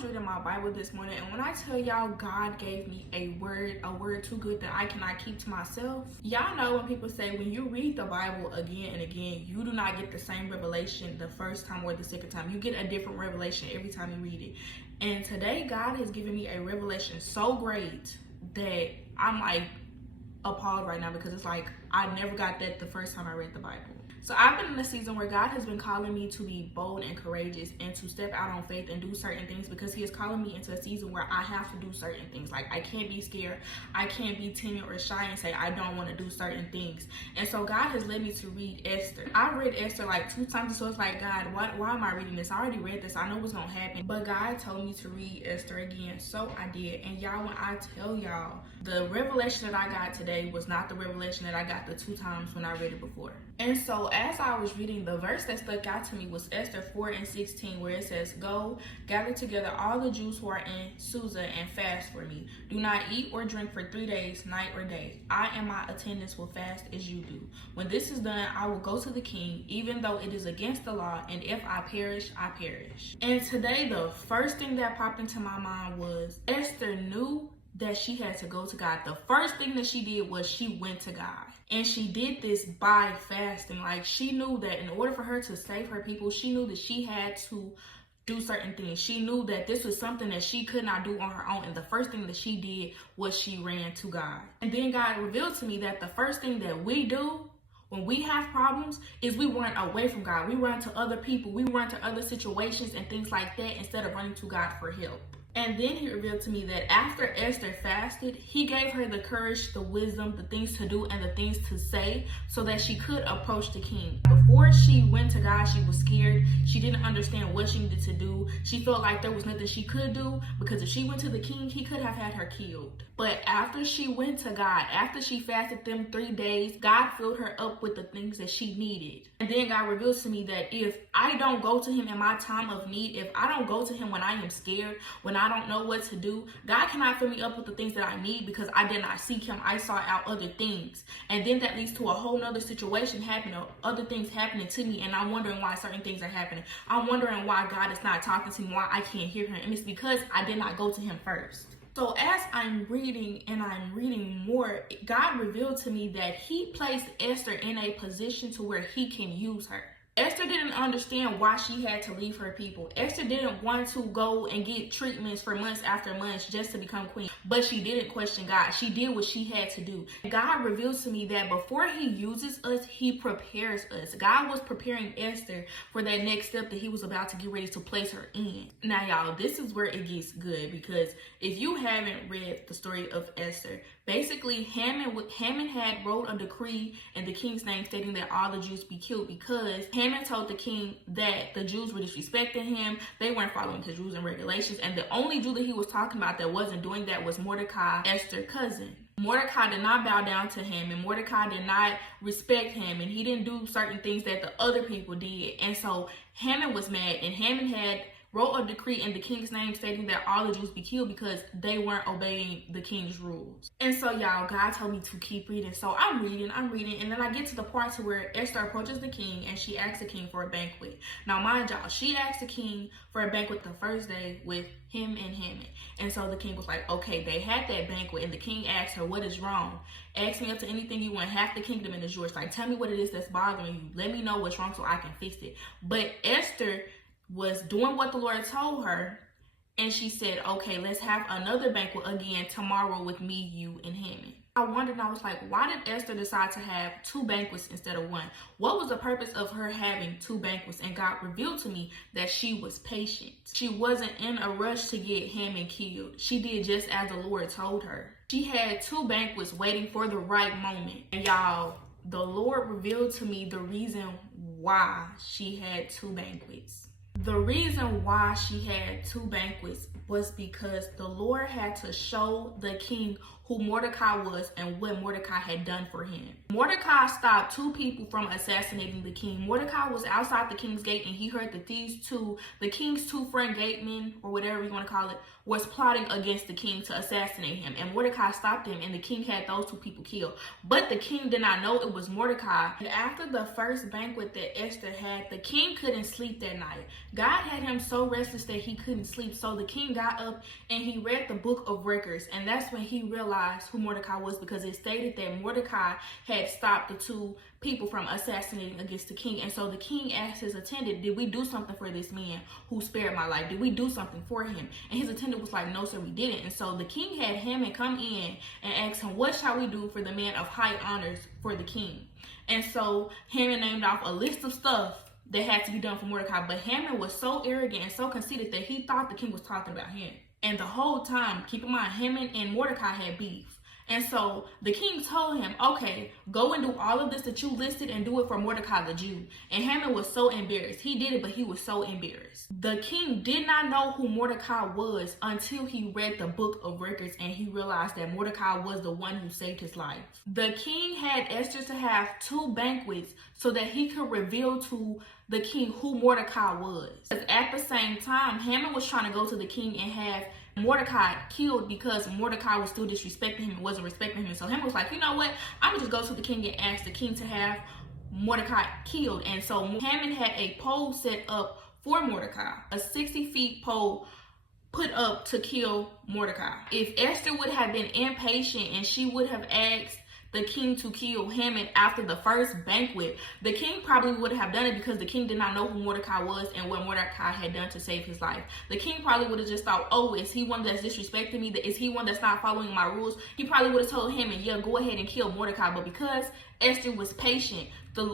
was reading my Bible this morning, and when I tell y'all God gave me a word too good that I cannot keep to myself. Y'all know when people say when you read the Bible again and again, you do not get the same revelation the first time or the second time. You get a different revelation every time you read it. And today God has given me a revelation so great that I'm like appalled right now, because it's like I never got that the first time I read the Bible. So I've been in a season where God has been calling me to be bold and courageous and to step out on faith and do certain things, because he is calling me into a season where I have to do certain things. Like, I can't be scared. I can't be timid or shy and say I don't want to do certain things. And so God has led me to read Esther. I read Esther like 2 times, so it's like, God, why am I reading this? I already read this. I know what's going to happen. But God told me to read Esther again, so I did. And y'all, when I tell y'all, the revelation that I got today was not the revelation that I got the 2 times when I read it before. And so as I was reading, the verse that stuck out to me was Esther 4:16, where it says, "Go, gather together all the Jews who are in Susa and fast for me. Do not eat or drink for 3 days, night or day. I and my attendants will fast as you do. When this is done, I will go to the king, even though it is against the law, and if I perish, I perish." And today, the first thing that popped into my mind was Esther knew that she had to go to God. The first thing that she did was she went to God. And she did this by fasting. Like, she knew that in order for her to save her people, she knew that she had to do certain things. She knew that this was something that she could not do on her own. And the first thing that she did was she ran to God. And then God revealed to me that the first thing that we do when we have problems is we run away from God. We run to other people. We run to other situations and things like that instead of running to God for help. And then he revealed to me that after Esther fasted, he gave her the courage, the wisdom, the things to do, and the things to say so that she could approach the king. Before she went to God, she was scared. She didn't understand what she needed to do. She felt like there was nothing she could do, because if she went to the king, he could have had her killed. But after she went to God, after she fasted them 3 days, God filled her up with the things that she needed. And then God revealed to me that if I don't go to him in my time of need, if I don't go to him when I am scared, when I don't know what to do, God cannot fill me up with the things that I need, because I did not seek him. I sought out other things. And then that leads to a whole nother situation happening, or other things happening to me. And I'm wondering why certain things are happening. I'm wondering why God is not talking to me, why I can't hear him. And it's because I did not go to him first. So as I'm reading and I'm reading more, God revealed to me that he placed Esther in a position to where he can use her. Esther didn't understand why she had to leave her people. Esther didn't want to go and get treatments for months after months just to become queen. But she didn't question God. She did what she had to do. God reveals to me that before he uses us, he prepares us. God was preparing Esther for that next step that he was about to get ready to place her in. Now, y'all, this is where it gets good, because if you haven't read the story of Esther, basically Haman had wrote a decree in the king's name stating that all the Jews be killed, because Haman told the king that the Jews were disrespecting him. They weren't following his rules and regulations. And the only Jew that he was talking about that wasn't doing that was Mordecai, Esther's cousin. Mordecai did not bow down to him, and Mordecai did not respect him, and he didn't do certain things that the other people did. And so Haman was mad, and Haman had wrote a decree in the king's name stating that all the Jews be killed because they weren't obeying the king's rules. And so, y'all, God told me to keep reading. So I'm reading, and then I get to the part to where Esther approaches the king and she asks the king for a banquet. Now, mind y'all, she asked the king for a banquet the first day with him and Haman. And so the king was like, okay, they had that banquet, and the king asked her, what is wrong? Ask me up to anything you want. Half the kingdom is yours. Like, tell me what it is that's bothering you. Let me know what's wrong so I can fix it. But Esther was doing what the Lord told her, and she said, okay, let's have another banquet again tomorrow with me, you, and Haman. I wondered, and I was like, why did Esther decide to have 2 banquets instead of 1? What was the purpose of her having 2 banquets? And God revealed to me that she was patient. She wasn't in a rush to get Haman killed. She did just as the Lord told her. She had 2 banquets waiting for the right moment. And y'all, the Lord revealed to me the reason why she had 2 banquets. The reason why she had 2 banquets was because the Lord had to show the king who Mordecai was and what Mordecai had done for him. Mordecai stopped 2 people from assassinating the king. Mordecai was outside the king's gate, and he heard that the king's 2 front gatemen, or whatever you want to call it, was plotting against the king to assassinate him. And Mordecai stopped him, and the king had those 2 people killed. But the king did not know it was Mordecai. And after the first banquet that Esther had, the king couldn't sleep that night. God had him so restless that he couldn't sleep. So the king got up and he read the book of records. And that's when he realized who Mordecai was, because it stated that Mordecai had stopped the two people from assassinating against the king. And so the king asked his attendant, did we do something for this man who spared my life? Did we do something for him? And his attendant was like, no, sir, we didn't. And so the king had Haman come in and ask him, what shall we do for the man of high honors for the king? And so Haman named off a list of stuff that had to be done for Mordecai. But Haman was so arrogant and so conceited that he thought the king was talking about him. And the whole time, keep in mind, Haman and Mordecai had beef. And so the king told him, okay, go and do all of this that you listed and do it for Mordecai the Jew. And Haman was so embarrassed. He did it, but he was so embarrassed. The king did not know who Mordecai was until he read the book of records and he realized that Mordecai was the one who saved his life. The king had Esther to have 2 banquets so that he could reveal to the king who Mordecai was. At the same time, Haman was trying to go to the king and have Mordecai killed because Mordecai was still disrespecting him and wasn't respecting him. And so Haman was like, you know what? I'm going to just go to the king and ask the king to have Mordecai killed. And so Haman had a pole set up for Mordecai, a 60-foot pole put up to kill Mordecai. If Esther would have been impatient and she would have asked the king to kill Haman after the first banquet, the king probably would have done it because the king did not know who Mordecai was and what Mordecai had done to save his life. The king probably would have just thought, oh, is he one that's disrespecting me? Is he one that's not following my rules? He probably would have told Haman, yeah, go ahead and kill Mordecai. But because Esther was patient,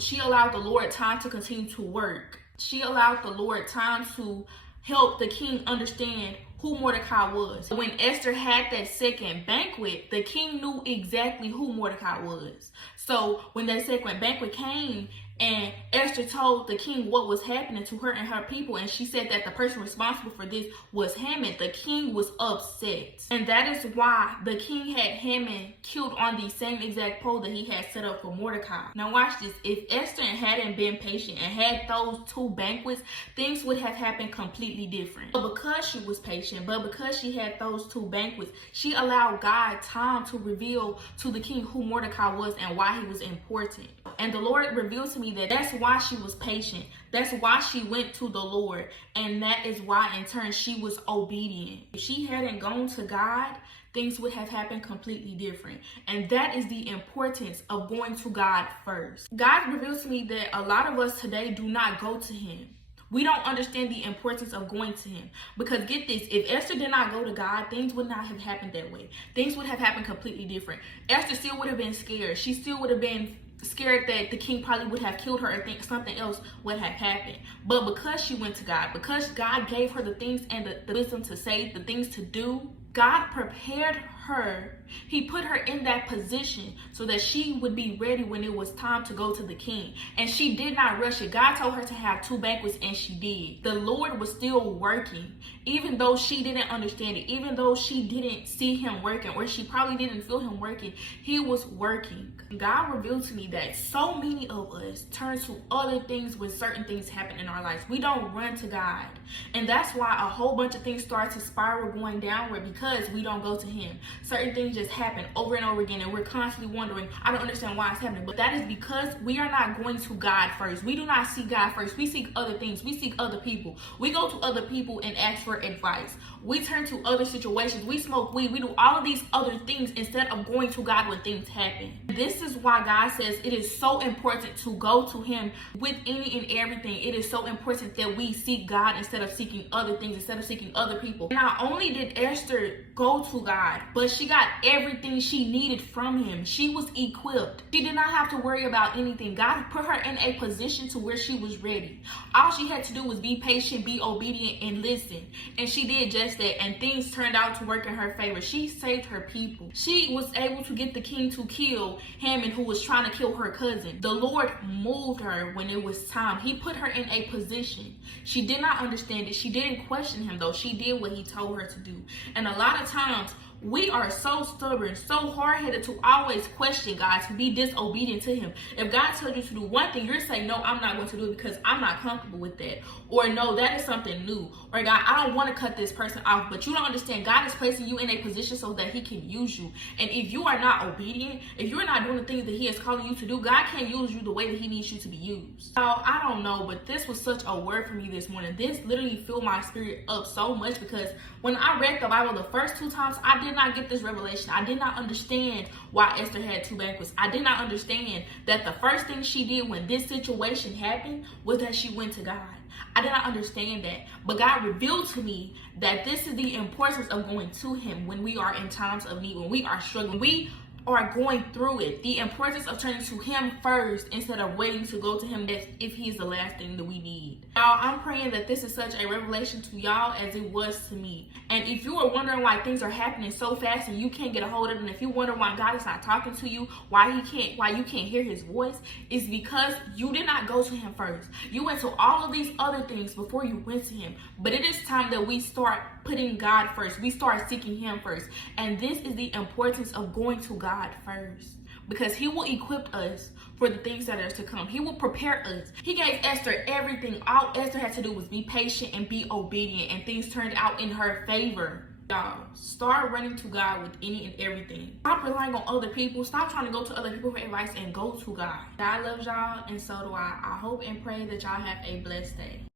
she allowed the Lord time to continue to work. She allowed the Lord time to help the king understand who Mordecai was. When Esther had that second banquet, the king knew exactly who Mordecai was. So when that second banquet came and Esther told the king what was happening to her and her people, and she said that the person responsible for this was Haman, the king was upset. And that is why the king had Haman killed on the same exact pole that he had set up for Mordecai. Now watch this. If Esther hadn't been patient and had those 2 banquets, things would have happened completely different. But because she was patient, but because she had those 2 banquets, she allowed God time to reveal to the king who Mordecai was and why he was important. And the Lord revealed to me that that's why she was patient. That's why she went to the Lord. And that is why, in turn, she was obedient. If she hadn't gone to God, things would have happened completely different. And that is the importance of going to God first. God reveals to me that a lot of us today do not go to him. We don't understand the importance of going to him. Because get this, if Esther did not go to God, things would not have happened that way. Things would have happened completely different. Esther still would have been scared. She still would have been scared that the king probably would have killed her or think something else would have happened. But because she went to God, because God gave her the things and the wisdom to say, the things to do, God prepared her. He put her in that position so that she would be ready when it was time to go to the king. And she did not rush it. God told her to have 2 banquets and she did. The Lord was still working. Even though she didn't understand it, even though she didn't see him working, or she probably didn't feel him working, he was working. God revealed to me that so many of us turn to other things when certain things happen in our lives. We don't run to God. And that's why a whole bunch of things start to spiral going downward, because we don't go to him. Certain things just happen over and over again, and we're constantly wondering, I don't understand why it's happening. But that is because we are not going to God first. We do not seek God first. We seek other things. We seek other people. We go to other people and ask for advice. We turn to other situations. We smoke weed. We do all of these other things instead of going to God when things happen. This is why God says it is so important to go to him with any and everything. It is so important that we seek God instead of seeking other things, instead of seeking other people. Not only did Esther go to God, but she got everything she needed from him. She was equipped. She did not have to worry about anything. God put her in a position to where she was ready. All she had to do was be patient, be obedient, and listen. And she did just that, and things turned out to work in her favor. She saved her people. She was able to get the king to kill Haman, who was trying to kill her cousin. The Lord moved her when it was time. He put her in a position. She did not understand it. She didn't question him, though. She did what he told her to do. And a lot of times, We are so stubborn, so hard-headed to always question God, to be disobedient to him. If God tells you to do one thing, you're saying, no, I'm not going to do it because I'm not comfortable with that. Or no, that is something new. Or God, I don't want to cut this person off. But you don't understand, God is placing you in a position so that he can use you. And if you are not obedient, if you're not doing the things that he is calling you to do, God can't use you the way that he needs you to be used. Now, I don't know, but this was such a word for me this morning. This literally filled my spirit up so much, because when I read the Bible the first 2 times, I did not get this revelation. I did not understand why Esther had 2 banquets. I did not understand that the first thing she did when this situation happened was that she went to God. I did not understand that. But God revealed to me that this is the importance of going to him when we are in times of need, when we are struggling. We are going through it. The importance of turning to him first instead of waiting to go to him if he's the last thing that we need. Y'all, I'm praying that this is such a revelation to y'all as it was to me. And if you are wondering why things are happening so fast and you can't get a hold of it, and if you wonder why God is not talking to you, why you can't hear his voice, it's because you did not go to him first. You went to all of these other things before you went to him. But it is time that we start putting God first. We start seeking him first. And this is the importance of going to God first, because he will equip us for the things that are to come. He will prepare us. He gave Esther everything. All Esther had to do was be patient and be obedient, and things turned out in her favor. Y'all, start running to God with any and everything. Stop relying on other people. Stop trying to go to other people for advice and go to God. God loves y'all, and so do I. I hope and pray that y'all have a blessed day.